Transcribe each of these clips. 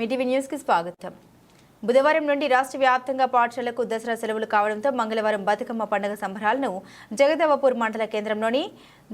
Mee TV news కి స్వాగతం. బుధవారం నుండి రాష్ట్ర వ్యాప్తంగా పాఠశాలకు దసరా సెలవులు కావడంతో మంగళవారం బతుకమ్మ పండుగ సంబరాలను జగదేవపూర్ మండల కేంద్రంలోని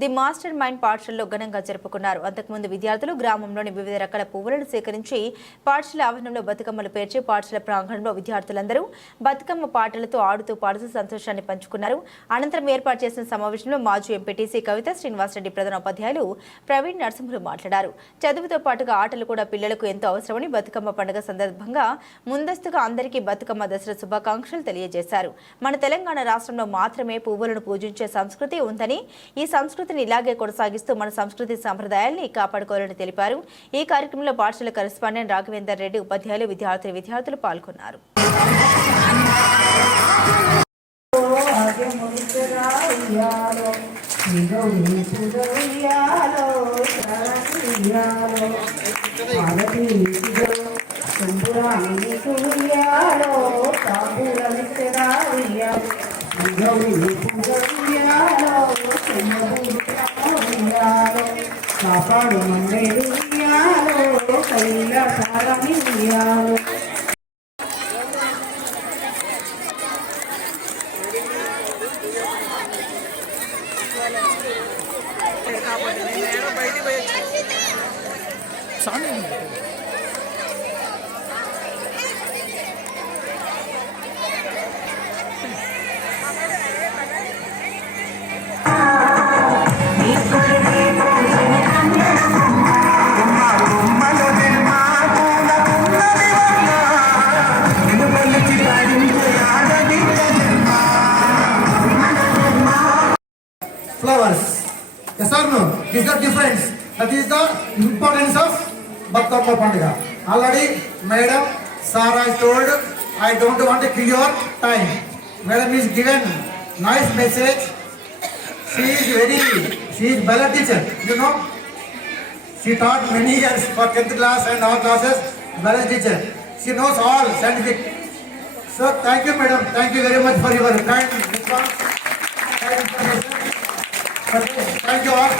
ది మాస్టర్ మైండ్ పాఠశాలలో ఘనంగా జరుపుకున్నారు. అంతకుముందు విద్యార్థులు గ్రామంలోని వివిధ రకాల పువ్వులను సేకరించి పాఠశాల ఆవరణంలో బతుకమ్మలు పేర్చి పాఠశాల ప్రాంగణంలో విద్యార్థులందరూ బతుకమ్మ పాటలతో ఆడుతూ పాడుతూ సంతోషాన్ని పంచుకున్నారు. అనంతరం ఏర్పాటు చేసిన సమావేశంలో మాజీ ఎంపీటీసీ కవిత శ్రీనివాసరెడ్డి ప్రధానోపాధ్యాయులు ప్రవీణ్ నరసింహులు మాట్లాడారు. చదువుతో పాటుగా ఆటలు కూడా పిల్లలకు ఎంతో అవసరమని బతుకమ్మ పండుగ సందర్భంగా ముందస్తుగా అందరికీ బతుకమ్మ దసరా శుభాకాంక్షలు తెలియజేశారు. మన తెలంగాణ రాష్ట్రంలో మాత్రమే పువ్వులను పూజించే సంస్కృతి ఉందని, ఈ సంస్కృతిని ఇలాగే కొనసాగిస్తూ మన సంస్కృతి సంప్రదాయాల్ని కాపాడుకోవాలని తెలిపారు. ఈ కార్యక్రమంలో పాఠశాల కరెస్పాండెంట్ రాఘవేందర్ రెడ్డి, ఉపాధ్యాయులు, విద్యార్థులు పాల్గొన్నారు. కాపాడు మమ్మేలు కైలాసాలని flowers. Yes or no? Is the difference? That is the importance of Batukamma Panduga. Already, Madam Sarah has told, I don't want to kill your time. Madam is given nice message. She is ballet teacher, you know. She taught many years for 10th class and all classes, ballet teacher. She knows all scientific. So thank you, Madam. Thank you very much for your kind response. Thank you all.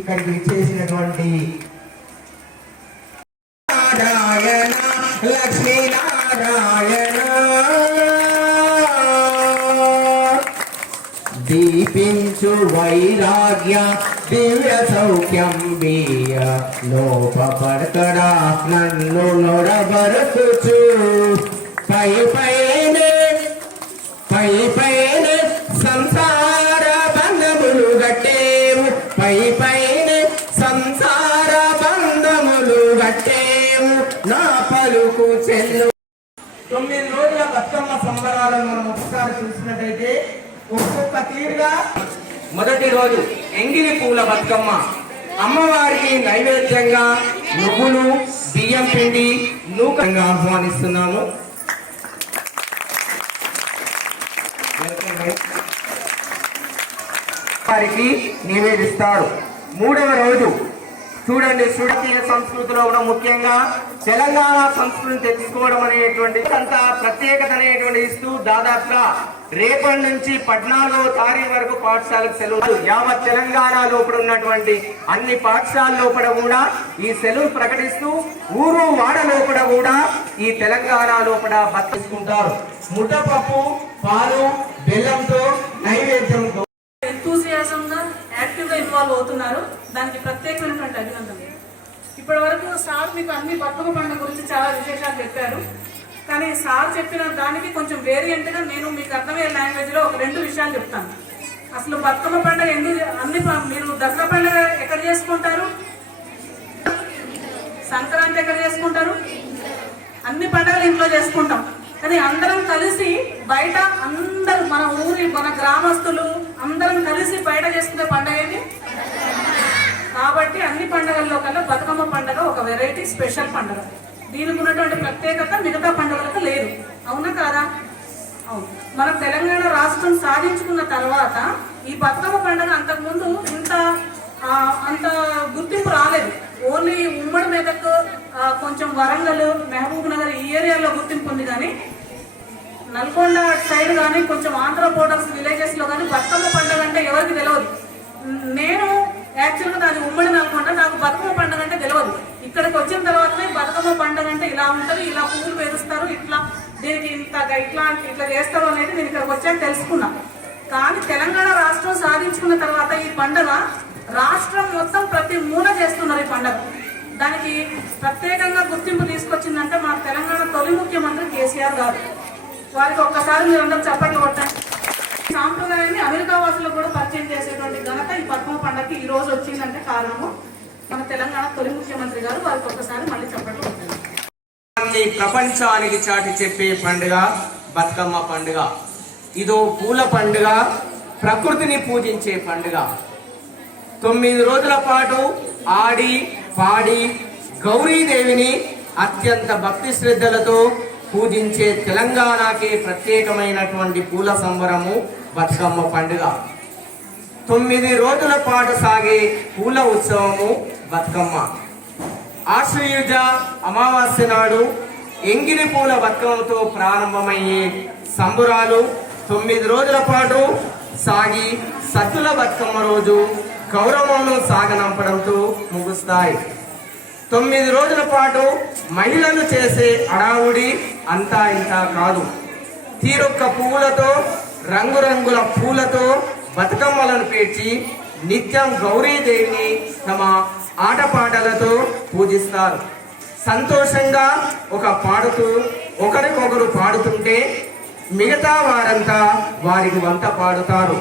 ఇక్కడికి చేసినటువంటి నారాయణ లక్ష్మీ నారాయణ దీపించు వైరాగ్య దివ్య సౌఖ్యం బియ లోపపడకరా నన్ను నొరబరకుచు పై పైన సంసార బంధములు గట్టేము పైన సంసార బంధములు గట్టేము నా పలుకు చెల్లు. 9 రోజుల బతుకమ్మ సంబరాలను మనం ఒకసారి చూసినట్టయితే ఒక్కొక్క తీరుగా మొదటి రోజు ఎంగిలి పూల బతుకమ్మ అమ్మవారికి నైవేద్యంగా నువ్వులు, బియ్యం పిండి నూకంగా ఆహ్వానిస్తున్నాము. వారికి నివేదిస్తారు. మూడవ రోజు చూడండి, సుడకీయ సంస్కృతిలో కూడా ముఖ్యంగా తెలంగాణ సంస్కృతిని తెచ్చుకోవడం అనేటువంటి అంత ప్రత్యేకత అనేటువంటి ఇస్తూ దాదాపుగా రేపటి నుంచి 14వ తారీఖు వరకు పాఠశాలకు సెలవులు. యావత్ తెలంగాణ లోపల ఉన్నటువంటి అన్ని పాఠశాల లోపల కూడా ఈ సెలవు ప్రకటిస్తూ ఊరు వాడ లోపల కూడా ఈ తెలంగాణ లోపల బతికుంటారు. ముద్దపప్పు, పాలు, బెల్లంతో నైవేద్యంతో ఎంతూసియాజంగా యాక్టివ్గా ఇన్వాల్వ్ అవుతున్నారు. దానికి ప్రత్యేకమైనటువంటి అభినందనలు. ఇప్పటి వరకు సార్ మీకు అన్ని బతుకమ్మ పండుగ గురించి చాలా విశేషాలు చెప్పారు. కానీ సార్ చెప్పిన దానికి కొంచెం వేరియంట్గా నేను మీకు అర్థమయ్యే లాంగ్వేజ్లో ఒక 2 విషయాలు చెప్తాను. అసలు బతుకమ్మ పండుగ ఎందుకు మీరు దసరా పండుగ ఎక్కడ చేసుకుంటారు, సంక్రాంతి ఎక్కడ చేసుకుంటారు, అన్ని పండుగలు ఇంట్లో చేసుకుంటాం. కానీ అందరం కలిసి బయట అందరూ మన గ్రామస్తులు అందరం కలిసి బయట చేసుకునే పండుగ ఏంటి? కాబట్టి అన్ని పండుగల్లో కల్లా బతుకమ్మ పండుగ ఒక వెరైటీ స్పెషల్ పండుగ. దీనికి ఉన్నటువంటి ప్రత్యేకత మిగతా పండుగలకు లేదు. అవునా కాదా? అవును. మనం తెలంగాణ రాష్ట్రం సాధించుకున్న తర్వాత ఈ బతుకమ్మ పండుగ అంతకుముందు అంత గుర్తింపు రాలేదు. ఓన్లీ ఉమ్మడి మెదక్, కొంచెం వరంగల్, మహబూబ్ నగర్ ఈ ఏరియాలో గుర్తింపు ఉంది. కానీ నల్గొండ సైడ్ కానీ కొంచెం ఆంధ్ర బోర్డర్స్ విలేజెస్లో కానీ బతుకమ్మ పండుగ అంటే ఎవరికి తెలియదు. నేను యాక్చువల్గా నాది ఉమ్మడి నల్గొండ, నాకు బతుకమ్మ పండుగ అంటే తెలియదు. ఇక్కడికి వచ్చిన తర్వాతనే బతుకమ్మ పండుగ అంటే ఇలా ఉంటుంది, ఇలా పువ్వులు పేరుస్తారు, దీనికి ఇట్లా చేస్తారు అనేది నేను ఇక్కడికి వచ్చాక తెలుసుకున్నా. కానీ తెలంగాణ రాష్ట్రం సాధించుకున్న తర్వాత ఈ పండుగ రాష్ట్రం మొత్తం ప్రతి మూల చేస్తున్నారు. ఈ పండుగ దానికి ప్రత్యేకంగా గుర్తింపు తీసుకొచ్చిందంటే మన తెలంగాణ తొలి ముఖ్యమంత్రి కేసీఆర్ గారు. వారికి ఒక్కసారి మీరు అందరూ చప్పట్లు కొట్టండి. సాంప్రదాయాన్ని అమెరికా వాసులకు కూడా పరిచయం చేసేటువంటి ఘనత ఈ బతుకమ్మ పండుగకి ఈ రోజు వచ్చిందంటే కారణము మన తెలంగాణ తొలి ముఖ్యమంత్రి గారు. వారికి ఒక్కసారి మళ్ళీ చప్పట్లు కొట్టండి. ప్రపంచానికి చాటి చెప్పే పండుగ బతుకమ్మ పండుగ. ఇదో పూల పండుగ, ప్రకృతిని పూజించే పండుగ. 9 రోజుల పాటు ఆడి పాడి గౌరీదేవిని అత్యంత భక్తి శ్రద్ధలతో పూజించే తెలంగాణకే ప్రత్యేకమైనటువంటి పూల సంబరము బతుకమ్మ పండుగ. 9 రోజుల పాటు సాగే పూల ఉత్సవము బతుకమ్మ. ఆశ్వయుజ అమావాస్య నాడు ఎంగిలి పూల బతుకమ్మతో ప్రారంభమయ్యే సంబురాలు 9 రోజుల పాటు సాగి సద్దుల బతుకమ్మ రోజు గౌరవమును సాగనంపడంతో ముగుస్తాయి. 9 రోజుల పాటు మహిళలు చేసే అడావుడి అంతా ఇంతా కాదు. తీరొక్క పువ్వులతో, రంగురంగుల పూలతో బతుకమ్మలను పేర్చి నిత్యం గౌరీదేవిని తమ ఆటపాటలతో పూజిస్తారు. సంతోషంగా ఒకరికొకరు పాడుతుంటే మిగతా వారంతా వారికి వంత పాడుతారు.